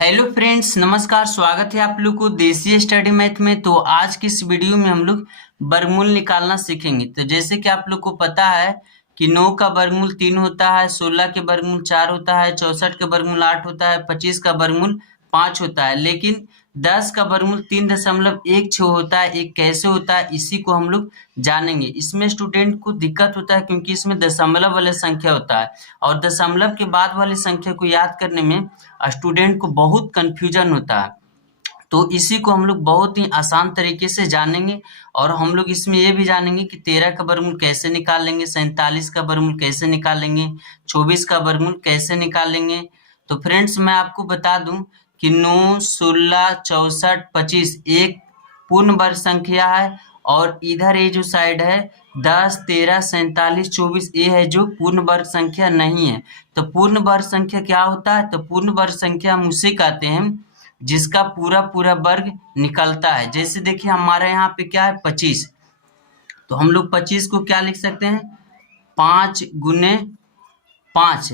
Hello friends, नमस्कार। स्वागत है आप लोग को देसी स्टडी मैथ में। तो आज की इस वीडियो में हम लोग वर्गमूल निकालना सीखेंगे। तो जैसे कि आप लोग को पता है कि 9 का वर्गमूल 3 होता है, 16 के वर्गमूल 4 होता है, 64 के वर्गमूल 8 होता है, 25 का वर्गमूल 5 होता है। लेकिन 10 का वर्गमूल 3.16 होता है। एक कैसे होता है इसी को हम लोग जानेंगे। इसमें स्टूडेंट को दिक्कत होता है क्योंकि इसमें दशमलव वाला संख्या होता है और दशमलव के बाद वाली संख्या को याद करने में स्टूडेंट को बहुत कंफ्यूजन होता है। तो इसी को हम लोग बहुत ही आसान तरीके से जानेंगे और हम लोग इसमें ये भी जानेंगे कि 13 का वर्गमूल कैसे निकालेंगे, 47 का वर्गमूल कैसे निकालेंगे, 24 का वर्गमूल कैसे निकालेंगे। तो फ्रेंड्स, मैं आपको बता दूं कि 9, 16, 64, 25 एक पूर्ण वर्ग संख्या है और इधर ये जो साइड है 10, 13, 47, 24 ये है जो पूर्ण वर्ग संख्या नहीं है। तो पूर्ण वर्ग संख्या क्या होता है? तो पूर्ण वर्ग संख्या हम उसे कहते हैं जिसका पूरा पूरा वर्ग निकलता है। जैसे देखिए हमारे यहाँ पे क्या है 25, तो हम लोग 25 को क्या लिख सकते हैं 5 गुने 5।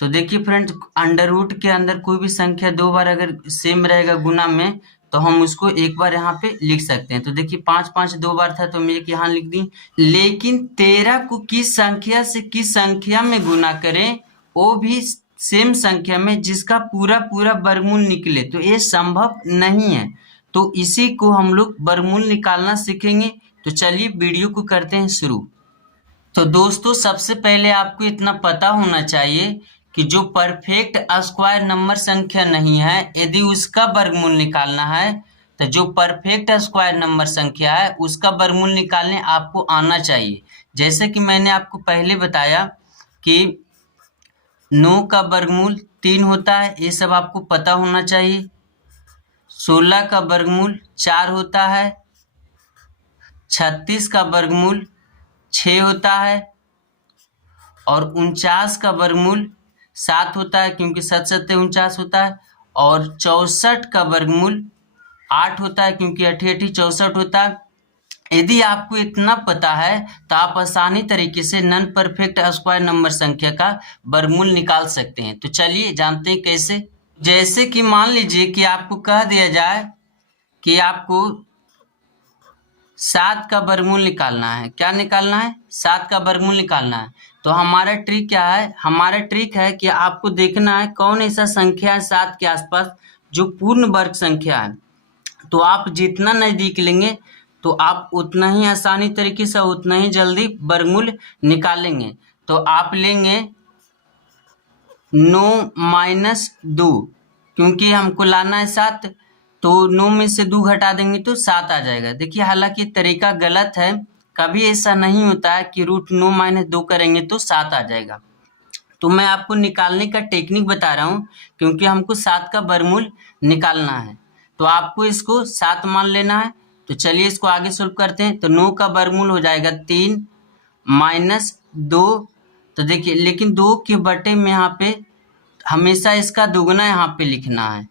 तो देखिए फ्रेंड्स, अंडर रूट के अंदर कोई भी संख्या दो बार अगर सेम रहेगा गुना में तो हम उसको एक बार यहाँ पे लिख सकते हैं। तो देखिए 5 5 दो बार था तो मैं एक यहाँ लिख दी। लेकिन 13 को किस संख्या से किस संख्या में गुना करें, वो भी सेम संख्या में जिसका पूरा पूरा वर्गमूल निकले, तो ये संभव नहीं है। तो इसी को हम लोग वर्गमूल निकालना सीखेंगे। तो चलिए वीडियो को करते हैं शुरू। तो दोस्तों, सबसे पहले आपको इतना पता होना चाहिए कि जो परफेक्ट स्क्वायर नंबर संख्या नहीं है, यदि उसका वर्गमूल निकालना है तो जो परफेक्ट स्क्वायर नंबर संख्या है उसका वर्गमूल निकालने आपको आना चाहिए। जैसे कि मैंने आपको पहले बताया कि 9 का वर्गमूल 3 होता है, ये सब आपको पता होना चाहिए। 16 का वर्गमूल 4 होता है, 36 का वर्गमूल 6 होता है और 49 का वर्गमूल 7 होता है क्योंकि 7 7 49 होता है और 64 का वर्गमूल 8 होता है क्योंकि 8 8 64 होता है। यदि आपको इतना पता है तो आप आसानी तरीके से नॉन परफेक्ट स्क्वायर नंबर संख्या का वर्गमूल निकाल सकते हैं। तो चलिए जानते हैं कैसे। जैसे कि मान लीजिए कि आपको कह दिया जाए कि आपको 7 का वर्गमूल निकालना है। क्या निकालना है? 7 का वर्गमूल निकालना है। तो हमारा ट्रिक क्या है? हमारा ट्रिक है कि आपको देखना है कौन ऐसा संख्या है 7 के आसपास जो पूर्ण वर्ग संख्या है। तो आप जितना नजदीक लेंगे तो आप उतना ही आसानी तरीके से उतना ही जल्दी वर्गमूल निकालेंगे। तो आप लेंगे 9 - 2, क्योंकि हमको लाना है 7, तो 9 में से 2 घटा देंगे तो 7 आ जाएगा। देखिए हालांकि तरीका गलत है, कभी ऐसा नहीं होता है कि √9 - 2 करेंगे तो 7 आ जाएगा। तो मैं आपको निकालने का टेक्निक बता रहा हूँ क्योंकि हमको 7 का वर्गमूल निकालना है। तो आपको इसको 7 मान लेना है। तो चलिए इसको आगे सोल्व करते हैं। तो 9 का वर्गमूल हो जाएगा 3 - 2। तो देखिए लेकिन 2 के बटे में यहाँ पे हमेशा इसका दुगना यहाँ पे लिखना है।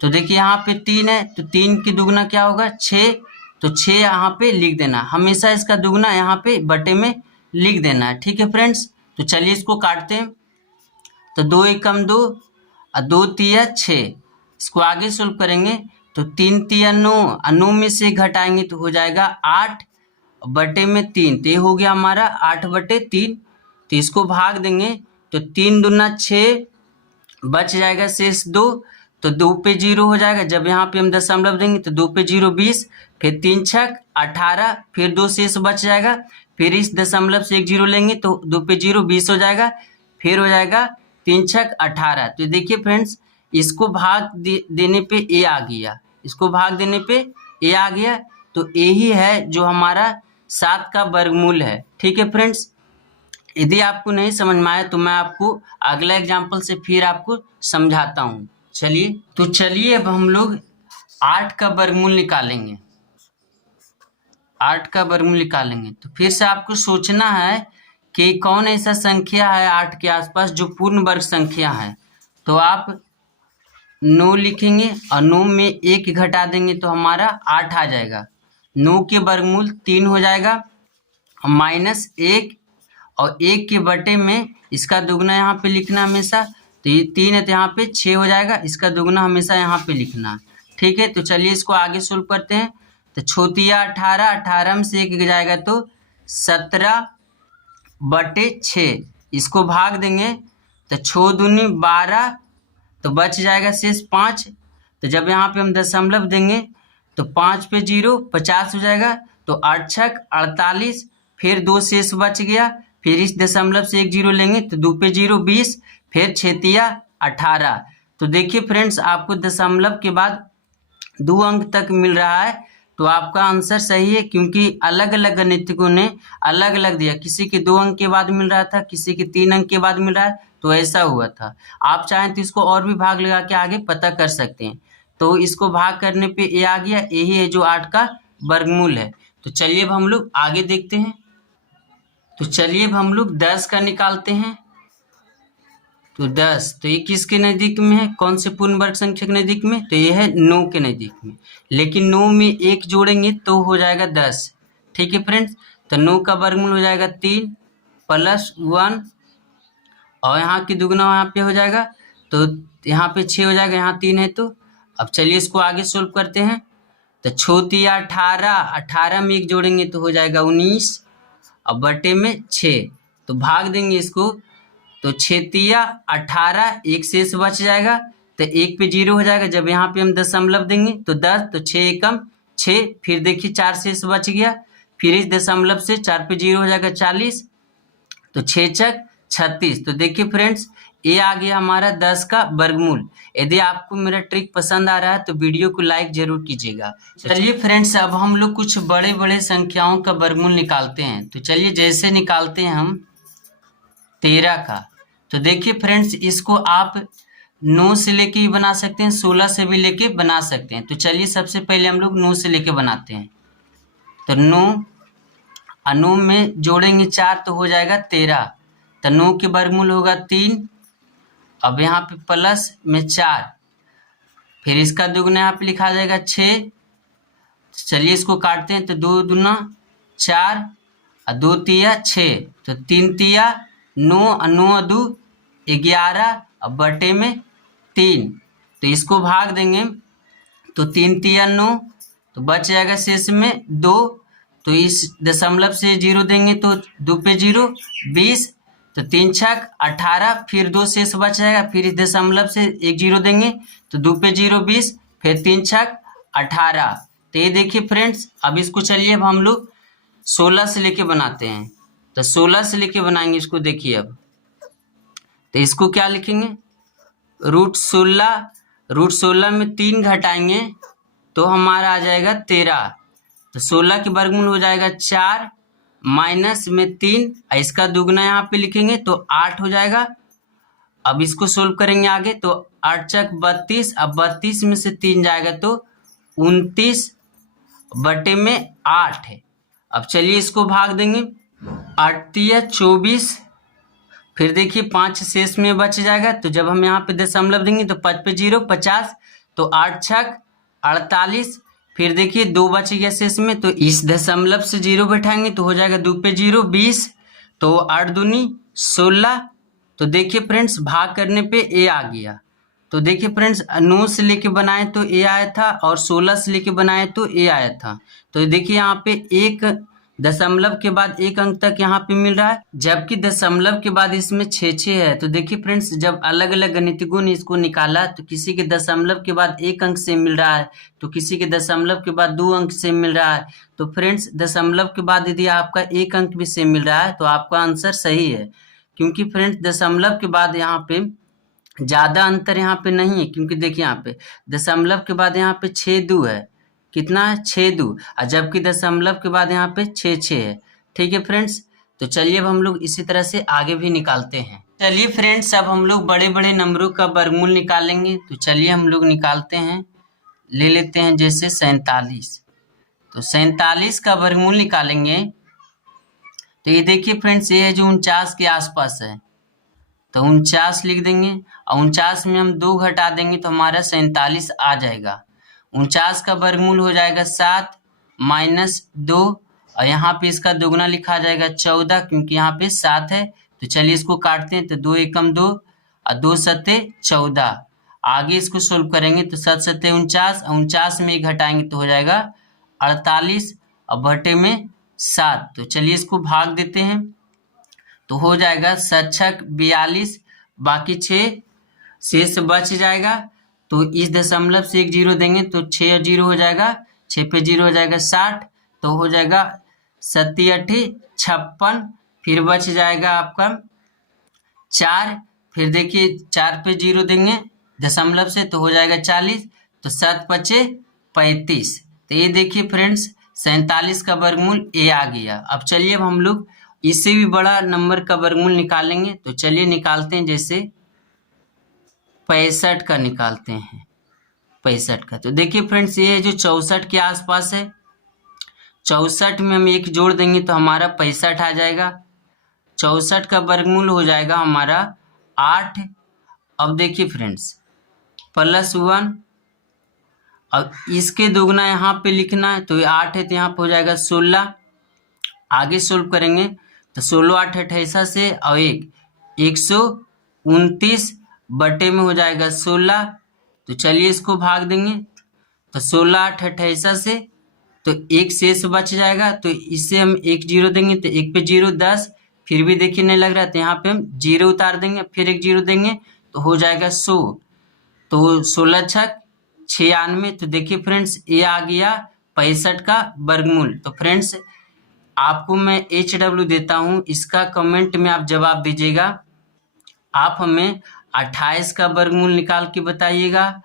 तो देखिए यहाँ पे 3 है तो 3 की दुगना क्या होगा 6, तो 6 यहाँ पे लिख देना। हमेशा इसका दुगना यहाँ पे बटे में लिख देना है। ठीक है फ्रेंड्स, तो चलिए इसको काटते हैं। तो 2 एकम 2 और 2 तिया 6। इसको आगे सोल्व करेंगे तो 3 तिया 9 और 9 में से घटाएंगे तो हो जाएगा 8 बटे में 3। तो ये हो गया हमारा 8/3। तो इसको भाग देंगे तो 3 दूना 6, बच जाएगा शेष 2। तो 2 पे 0 हो जाएगा। जब यहाँ पे हम दशमलव देंगे तो 2 पे 0 20, फिर 3 छक 18, फिर 2 शेष बच जाएगा। फिर इस दशमलव से एक 0 लेंगे तो 2 पे 0 20 हो जाएगा, फिर हो जाएगा 3 छक 18। तो देखिए फ्रेंड्स, इसको भाग देने पे ए आ गया, इसको भाग देने पे ए आ गया। तो यही है जो हमारा 7 का वर्गमूल है। ठीक है फ्रेंड्स, यदि आपको नहीं समझ में आया तो मैं आपको अगला एग्जाम्पल से फिर आपको समझाता हूँ। चलिए अब हम लोग 8 का वर्गमूल निकालेंगे। 8 का वर्गमूल निकालेंगे तो फिर से आपको सोचना है कि कौन ऐसा संख्या है 8 के आसपास जो पूर्ण वर्ग संख्या है। तो आप 9 लिखेंगे और 9 में 1 घटा देंगे तो हमारा 8 आ जाएगा। 9 के वर्गमूल 3 हो जाएगा -1 और 1 के बटे में इसका दुगना यहाँ पे लिखना हमेशा। तो ये 3 है तो यहाँ पे 6 हो जाएगा, इसका दुगना हमेशा यहाँ पे लिखना। ठीक है, तो चलिए इसको आगे सोल्व करते हैं। तो छोतिया 18, 18 में से 1 जाएगा तो 17/6, इसको भाग देंगे तो 6 दूनी 12, तो बच जाएगा शेष 5। तो जब यहाँ पे हम दशमलव देंगे तो 5 पे 0 50 हो जाएगा, तो 8 छक 48, फिर 2 शेष बच गया, फिर इस दशमलव से 1 0 लेंगे तो 2 पे 0 20, फिर 6 18। तो देखिए फ्रेंड्स, आपको दशमलव के बाद 2 अंक तक मिल रहा है, तो आपका आंसर सही है, क्योंकि अलग अलग गणितज्ञों ने अलग अलग दिया। किसी के 2 अंक के बाद मिल रहा था, किसी के 3 अंक के बाद मिल रहा है, तो ऐसा हुआ था। आप चाहें तो इसको और भी भाग लगा के आगे पता कर सकते हैं। तो इसको भाग करने पे ये आ गया, यही है जो 8 का वर्गमूल है। तो चलिए अब हम लोग आगे देखते हैं। तो चलिए अब हम लोग 10 का निकालते हैं। तो 10, तो ये किसके नज़दीक में है, कौन से पूर्ण वर्ग संख्या के नज़दीक में, तो ये है 9 के नज़दीक में। लेकिन 9 में 1 जोड़ेंगे तो हो जाएगा 10। ठीक है फ्रेंड्स, तो 9 का वर्गमूल हो जाएगा 3 + 1, और यहाँ की दुगना यहाँ पे हो जाएगा, तो यहाँ पे 6 हो जाएगा, यहाँ 3 है। तो अब चलिए इसको आगे सोल्व करते हैं। तो छोतिया 18, 18 में 1 जोड़ेंगे तो हो जाएगा 19, अब बटे में 6, तो भाग देंगे इसको, तो 6 × 18, 1 शेष बच जाएगा, तो 1 पे 0 हो जाएगा। जब यहाँ पे हम दशमलव देंगे तो 10, तो 6 एकम 6, फिर देखिए 4 शेष बच गया, फिर इस दशमलव से 4 पे 0 हो जाएगा 40, तो 6 छक 36। तो देखिए फ्रेंड्स, ये आ गया हमारा 10 का वर्गमूल। यदि आपको मेरा ट्रिक पसंद आ रहा है तो वीडियो को लाइक जरूर कीजिएगा। चलिए फ्रेंड्स, अब हम लोग कुछ बड़े बड़े संख्याओं का वर्गमूल निकालते हैं। तो चलिए जैसे निकालते हैं हम 13 का। तो देखिए फ्रेंड्स, इसको आप 9 से लेके भी बना सकते हैं, 16 से भी लेके बना सकते हैं। तो चलिए सबसे पहले हम लोग 9 से लेके बनाते हैं। तो 9 और 9 में जोड़ेंगे 4 तो हो जाएगा 13, तो 9 के वर्गमूल होगा 3, अब यहाँ पे प्लस में 4, फिर इसका दुगना यहाँ पे लिखा जाएगा 6। चलिए इसको काटते हैं, तो 2 दूना 4 और 2 तिया 6, तो 3 तिया 9 और 9 2 11, अब बटे में 3, तो इसको भाग देंगे तो 3 तिया 9, तो बच जाएगा शेष में 2, तो इस दशमलव से 0 देंगे तो 2 पे 0 20, तो 3 छक 18, फिर 2 शेष बच जाएगा, फिर इस दशमलव से 1 0 देंगे तो 2 पे 0 20, फिर 3 छक 18। तो ये देखिए फ्रेंड्स, अब इसको चलिए अब हम लोग 16 से लेके बनाते हैं। तो 16 से लेके बनाएंगे इसको। देखिए अब तो इसको क्या लिखेंगे, √16, √16 में 3 घटाएंगे तो हमारा आ जाएगा 13, तो 16 के वर्गमूल हो जाएगा 4 माइनस में 3, इसका दुगना यहाँ पे लिखेंगे तो 8 हो जाएगा। अब इसको सोल्व करेंगे आगे, तो 8 छक 32, अब 32 में से 3 जाएगा तो 29 बटे में 8 है। अब चलिए इसको भाग देंगे, 8 तिया 24, फिर देखिए 5 शेष में बच जाएगा, तो जब हम यहाँ पे दशमलव देंगे तो 5 पे 0 50, तो 8 छक 48, फिर देखिए 2 बच गया शेष में, तो इस दशमलव से 0 बैठाएंगे तो हो जाएगा 2 पे 0 20, तो 8 दूनी 16। तो देखिए फ्रेंड्स, भाग करने पे ए आ गया। तो देखिए फ्रेंड्स, 9 से लेके बनाए तो ए आया था, और 16 से लेके बनाए तो ए आया था। तो देखिए यहाँ पे एक दशमलव के बाद 1 अंक तक यहाँ पे मिल रहा है, जबकि दशमलव के बाद इसमें 6 है। तो देखिए फ्रेंड्स, जब अलग अलग गणितज्ञों ने इसको निकाला तो किसी के दशमलव के बाद 1 अंक से मिल रहा है, तो किसी के दशमलव के बाद 2 अंक से मिल रहा है। तो फ्रेंड्स, दशमलव के बाद यदि आपका 1 अंक भी से मिल रहा है तो आपका आंसर सही है, क्योंकि फ्रेंड्स दशमलव के बाद यहाँ पे ज़्यादा अंतर यहाँ पे नहीं है, क्योंकि देखिए यहाँ पे दशमलव के बाद यहाँ पे 6 2 है, कितना है 6 2, और जबकि दशमलव के बाद यहाँ पे 6 है। ठीक है फ्रेंड्स, तो चलिए अब हम लोग इसी तरह से आगे भी निकालते हैं। चलिए फ्रेंड्स, अब हम लोग बड़े बड़े नंबरों का वर्गमूल निकालेंगे। तो चलिए हम लोग निकालते हैं, ले लेते हैं जैसे 47। तो 47 का वर्गमूल निकालेंगे तो ये देखिए फ्रेंड्स, ये है जो 49 के आसपास है, तो 49 लिख देंगे, और 49 में हम 2 घटा देंगे तो हमारा 47 आ जाएगा। 49 का वर्गमूल हो जाएगा 7 माइनस 2, और यहाँ पे इसका दुगना लिखा जाएगा 14, क्योंकि यहाँ पे 7 है। तो चलिए इसको काटते हैं, तो 2 एकम 2, और 2 सत्ते 14। आगे इसको सोल्व करेंगे तो 7 सत्ते 49, 49 में 1 घटाएंगे तो हो जाएगा 48 और बटे में 7। तो चलिए इसको भाग देते हैं तो हो जाएगा 7 छक 42, बाकी 6 शेष बच जाएगा। तो इस दशमलव से 1 जीरो देंगे तो 6 और 0 हो जाएगा, 6 पे 0 हो जाएगा 60। तो हो जाएगा 7 8 56, फिर बच जाएगा आपका 4। फिर देखिए 4 पे 0 देंगे दशमलव से तो हो जाएगा 40। तो 7 पचे 35। तो ये देखिए फ्रेंड्स 47 का वर्गमूल ए आ गया। अब चलिए अब हम लोग इससे भी बड़ा नंबर का वर्गमूल निकालेंगे। तो चलिए निकालते हैं, जैसे 65 का निकालते हैं। 65 का तो देखिए फ्रेंड्स ये जो 64 के आसपास है, 64 में हम 1 जोड़ देंगे तो हमारा 65 आ जाएगा। 64 का वर्गमूल हो जाएगा हमारा 8। अब देखिए फ्रेंड्स +1, अब इसके दोगुना यहाँ पे लिखना है तो ये 8 है तो यहाँ पे हो जाएगा 16। आगे सोल्व करेंगे तो 16 8 28 से और 129 बटे में हो जाएगा 16। तो चलिए इसको भाग देंगे तो 16 8 28 से तो 1 शेष बच जाएगा। तो इससे हम 1 जीरो देंगे तो 1 पे 0 10, फिर भी देखिए नहीं लग रहा तो यहाँ पे हम 0 उतार देंगे, फिर 1 जीरो देंगे तो हो जाएगा 100। तो 16 छक 96। तो देखिए फ्रेंड्स ये आ गया 65 का वर्गमूल। तो फ्रेंड्स आपको मैं HW देता हूँ, इसका कमेंट में आप जवाब दीजिएगा। आप हमें 28 का वर्गमूल निकाल के बताइएगा,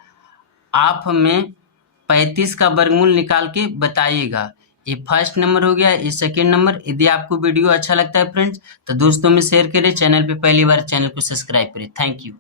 आप हमें 35 का वर्गमूल निकाल के बताइएगा। ये फर्स्ट नंबर हो गया, ये सेकेंड नंबर। यदि आपको वीडियो अच्छा लगता है फ्रेंड्स तो दोस्तों में शेयर करें, चैनल पे पहली बार चैनल को सब्सक्राइब करें। Thank you.